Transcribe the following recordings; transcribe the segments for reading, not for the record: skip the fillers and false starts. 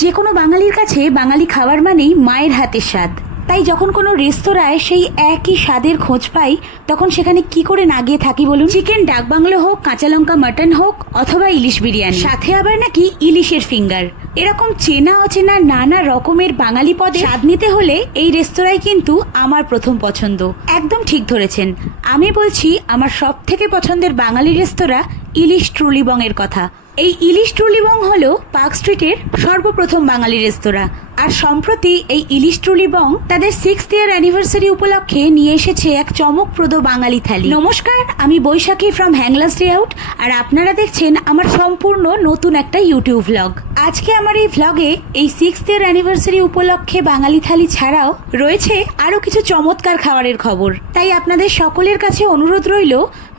যে কোনো বাঙালির কাছে বাঙালি খাবার মানেই মায়ের হাতের স্বাদ। তাই যখন কোনো রেস্তোরাঁয় সেই একই স্বাদের খোঁজ পাই তখন সেখানে কি করে না গিয়ে থাকি বলুন। চিকেন ডাক বাংলো হোক, কাঁচা লঙ্কা মাটন হোক অথবা ইলিশ বিরিয়ানি, সাথে আবার নাকি ইলিশের ফিঙ্গার, এরকম চেনা অচেনা নানা রকমের বাঙালি পদে স্বাদ নিতে হলে এই রেস্তোরাঁই কিন্তু আমার প্রথম পছন্দ। একদম ঠিক ধরেছেন, আমি বলছি আমার সব থেকে পছন্দের বাঙালি রেস্তোরাঁ ইলিশ ট্রুলিবং এর কথা। এই ইলিশ ট্রুলিবং হলো পার্ক স্ট্রিটের সর্বপ্রথম বাঙালি রেস্তোরাঁ। আর সম্প্রতি এই ইলিশ ট্রুলিবং তাদের 6th ইয়ার অ্যানিভার্সারি উপলক্ষে নিয়ে এসেছে এক চমকপ্রদ বাঙালি থালি। নমস্কার, আমি বৈশাখী ফ্রম হ্যাংলাস ডে আউট, আর আপনারা দেখছেন আমার সম্পূর্ণ নতুন একটা ইউটিউব ভ্লগ। আজকে আমার এই ভ্লগে এই 6th ইয়ার অ্যানিভার্সারি উপলক্ষে বাঙালি থালি ছাড়াও রয়েছে আরো কিছু চমৎকার খাবারের খবর। তাই আপনাদের সকলের কাছে অনুরোধ রইল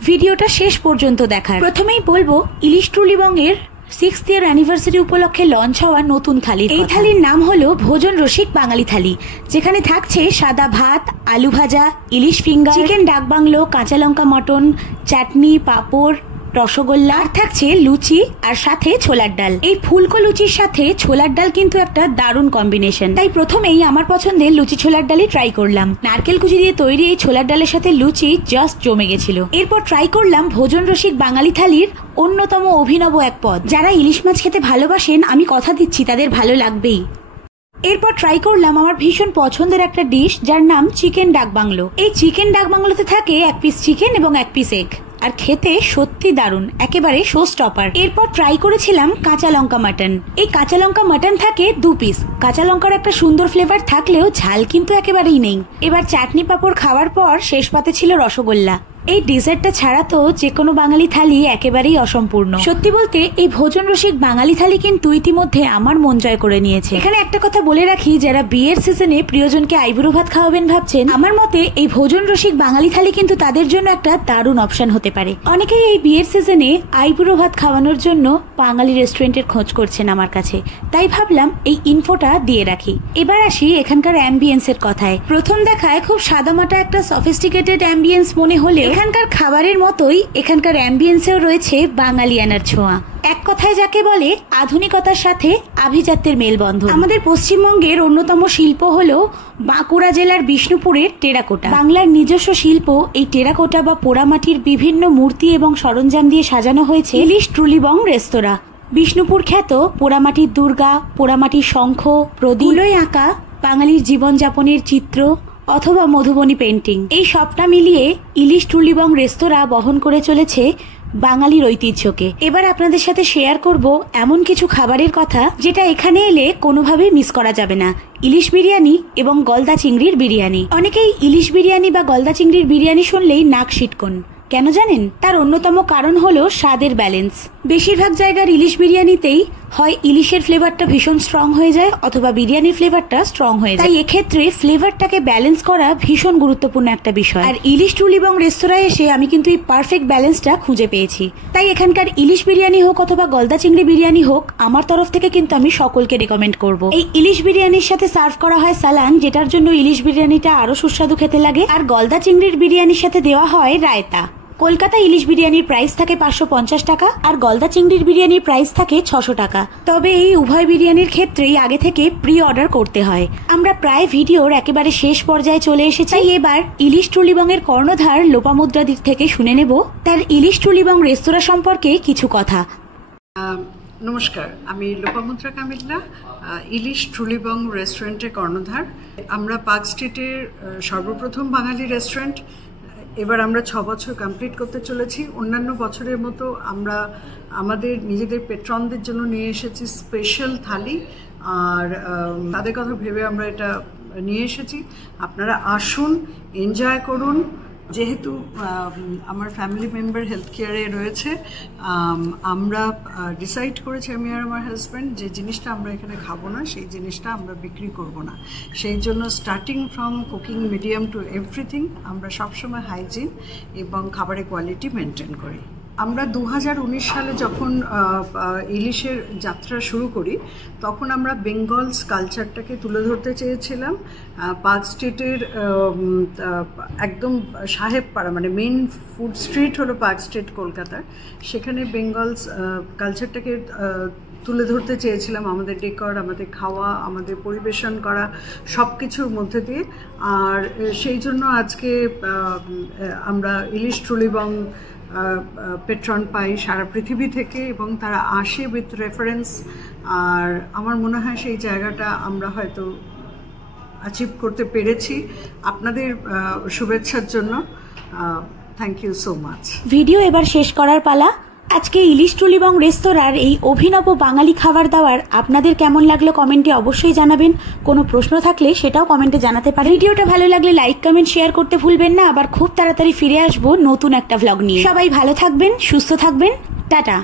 ভিডিওটা শেষ পর্যন্ত দেখার। প্রথমেই বলবো ইলিশ ট্রুলিবং এর 6th ইয়ার অ্যানিভার্সারি উপলক্ষে লঞ্চ হওয়া নতুন থালি। এই থালির নাম হলো ভোজন রসিক বাঙালি থালি, যেখানে থাকছে সাদা ভাত, আলু ভাজা, ইলিশ ফিঙ্গার, চিকেন ডাক বাংলো, কাঁচা লঙ্কা মটন, চাটনি, পাঁপড়, রসগোল্লা, আর থাকছে লুচি আর সাথে ছোলার ডাল। এই ফুলকো লুচির সাথে ছোলার ডাল কিন্তু একটা দারুণ কম্বিনেশন। তাই প্রথমেই আমার পছন্দের লুচি ছোলার ডালই ট্রাই করলাম। নারকেল কুচি দিয়ে তৈরি এই ছোলার ডালের সাথে লুচি জাস্ট জমে গেছিল। এরপর ট্রাই করলাম ভোজন রসিক বাঙালি থালির অন্যতম অভিনব এক পদ। যারা ইলিশ মাছ খেতে ভালোবাসেন আমি কথা দিচ্ছি তাদের ভালো লাগবেই। এরপর ট্রাই করলাম আমার ভীষণ পছন্দের একটা ডিশ, যার নাম চিকেন ডাক বাংলো। এই চিকেন ডাক বাংলোতে থাকে 1 পিস চিকেন এবং 1 পিস এগ, আর খেতে সত্যি দারুণ, একেবারে শো স্টপার। এরপর ট্রাই করেছিলাম কাঁচা লঙ্কা মাটন। এই কাঁচা লঙ্কা মাটন থাকে 2 পিস। কাঁচা লঙ্কার একটা সুন্দর ফ্লেভার থাকলেও ঝাল কিন্তু একেবারেই নেই। এবার চাটনি পাঁপড় খাওয়ার পর শেষ পাতে ছিল রসগোল্লা। এই ডেজার্টটা ছাড়া তো যে কোনো বাঙালি থালি একেবারেই অসম্পূর্ণ। সত্যি বলতে এই ভোজন রসিক বাঙালি থালি কিন্তু ইতিমধ্যে আমার মন জয় করে নিয়েছে। এখানে একটা কথা বলে রাখি, যারা বিয়ের সিজনে প্রিয়জনকে আইবুড়ো ভাত খাওয়াবেন ভাবছেন, আমার মতে এই ভোজন রসিক বাঙালি থালি কিন্তু তাদের জন্য একটা দারুণ অপশন হতে পারে। অনেকেই এই বিয়ের সিজনে আইবুড়ো ভাত খাওয়ানোর জন্য বাঙালি রেস্টুরেন্টের খোঁজ করছেন আমার কাছে, তাই ভাবলাম এই ইনফোটা দিয়ে রাখি। এবার আসি এখানকার অ্যাম্বিয়েন্স এর কথায়। প্রথম দেখায় খুব সাদামাটা একটা সফিস্টিকেটেড অ্যাম্বিয়েন্স মনে হলে এখানকার খাবারের মতোই এখানকার অ্যাম্বিয়েন্সেও রয়েছে বাঙালিয়ানার ছোঁয়া। এক কথায় যাকে বলে আধুনিকতার সাথে আভিজাত্যের মেলবন্ধন। আমাদের পশ্চিমবঙ্গের অন্যতম শিল্প হলো বাঁকুড়া জেলার বিষ্ণুপুরের টেরাকোটা। বাংলার নিজস্ব শিল্প এই টেরাকোটা বা পোড়ামাটির বিভিন্ন মূর্তি এবং সরঞ্জাম দিয়ে সাজানো হয়েছে ইলিশ ট্রুলিবং রেস্তোরাঁ। বিষ্ণুপুর খ্যাত পোড়ামাটির দুর্গা, পোড়ামাটির শঙ্খ, প্রদীপ আঁকা, বাঙালির জীবনযাপনের চিত্র অথবা মধুবনী পেন্টিং, এই সবটা মিলিয়ে ইলিশ ট্রুলিবং রেস্তোরাঁ বহন করে চলেছে বাঙালির ঐতিহ্যকে। এবার আপনাদের সাথে শেয়ার করব এমন কিছু খাবারের কথা যেটা এখানে এলে কোনোভাবেই মিস করা যাবে না। ইলিশ বিরিয়ানি এবং গলদা চিংড়ির বিরিয়ানি। অনেকেই ইলিশ বিরিয়ানি বা গলদা চিংড়ির বিরিয়ানি শুনলেই নাক সিটকোন। কেন জানেন? তার অন্যতম কারণ হলো স্বাদের ব্যালেন্স। বেশিরভাগ জায়গার ইলিশ বিরিয়ানিতেই হয় ইলিশের ফ্লেভারটা ভীষণ স্ট্রং হয়ে যায় অথবা বিরিয়ানির ফ্লেভারটা স্ট্রং হয়ে যায়। তাই এক্ষেত্রে ফ্লেভারটাকে ব্যালেন্স করা ভীষণ গুরুত্বপূর্ণ একটা বিষয়। আর ইলিশ ট্রুলিবং রেস্তোরাঁয় এসে আমি কিন্তু এই পারফেক্ট ব্যালেন্সটা খুঁজে পেয়েছি। তাই এখানকার ইলিশ বিরিয়ানি হোক অথবা গলদা চিংড়ি বিরিয়ানি হোক, আমার তরফ থেকে কিন্তু আমি সকলকে রেকমেন্ড করব। এই ইলিশ বিরিয়ানির সাথে সার্ভ করা হয় সালান, যেটার জন্য ইলিশ বিরিয়ানিটা আরো সুস্বাদু খেতে লাগে। আর গলদা চিংড়ির বিরিয়ানির সাথে দেওয়া হয় রায়তা। কলকাতা ইলিশ বিরিয়ানির প্রাইস থাকে 550 টাকা আর গলদা চিংড়ির বিরিয়ানির প্রাইস থাকে 600 টাকা। তবে এই উভয় বিরিয়ানির ক্ষেত্রেই আগে থেকে প্রি অর্ডার করতে হয়। আমরা প্রায় ভিডিওর একেবারে শেষ পর্যায়ে চলে এসেছি। এবার ইলিশ ট্রুলিবং এর কর্ণধার লোপামুদ্রাদির থেকে শুনে নেব তার ইলিশ ট্রুলিবং রেস্তোরাঁ সম্পর্কে কিছু কথা। নমস্কার, আমি লোপামুদ্রা কামিল্লা, ইলিশ ট্রুলিবং রেস্টুরেন্টের কর্ণধার। আমরা পার্ক স্ট্রিটের সর্বপ্রথম বাঙালি রেস্টুরেন্ট। এবার আমরা 6 বছর কমপ্লিট করতে চলেছি। অন্যান্য বছরের মতো আমরা আমাদের নিজেদের পেট্রনদের জন্য নিয়ে এসেছি স্পেশাল থালি, আর তাদের কথা ভেবে আমরা এটা নিয়ে এসেছি। আপনারা আসুন, এনজয় করুন। যেহেতু আমার ফ্যামিলি মেম্বার হেলথ কেয়ারে রয়েছে, আমরা ডিসাইড করেছি আমি আর আমার হাজব্যান্ড যে জিনিসটা আমরা এখানে খাবো না সেই জিনিসটা আমরা বিক্রি করব না। সেই জন্য starting from cooking medium to everything আমরা সবসময় হাইজিন এবং খাবারের কোয়ালিটি মেনটেন করি। আমরা 2019 সালে যখন ইলিশের যাত্রা শুরু করি তখন আমরা বেঙ্গলস কালচারটাকে তুলে ধরতে চেয়েছিলাম। পার্ক স্ট্রিটের একদম সাহেবপাড়া, মানে মেন ফুড স্ট্রিট হলো পার্ক স্ট্রিট কলকাতার, সেখানে বেঙ্গলস কালচারটাকে তুলে ধরতে চেয়েছিলাম আমাদের ডেকর, আমাদের খাওয়া, আমাদের পরিবেশন করা সব কিছুর মধ্যে দিয়ে। আর সেই জন্য আজকে আমরা ইলিশ ট্রুলিবং পেট্রন পাই সারা পৃথিবী থেকে, এবং তারা আসে উইথ রেফারেন্স। আর আমার মনে হয় সেই জায়গাটা আমরা হয়তো অ্যাচিভ করতে পেরেছি আপনাদের শুভেচ্ছার জন্য। Thank you so much. Video এবার শেষ করার পালা। আজকে ইলিশ ট্রুলিবং রেস্তোরাঁর এই অভিনব বাঙালি খাবার দাবার আপনাদের কেমন লাগলো কমেন্টে অবশ্যই জানাবেন। কোনো প্রশ্ন থাকলে সেটাও কমেন্টে জানাতে পারেন। ভিডিওটা ভালো লাগলে লাইক কমেন্ট শেয়ার করতে ভুলবেন না। আবার খুব তাড়াতাড়ি ফিরে আসবো নতুন একটা ভ্লগ নিয়ে। সবাই ভালো থাকবেন, সুস্থ থাকবেন, টাটা।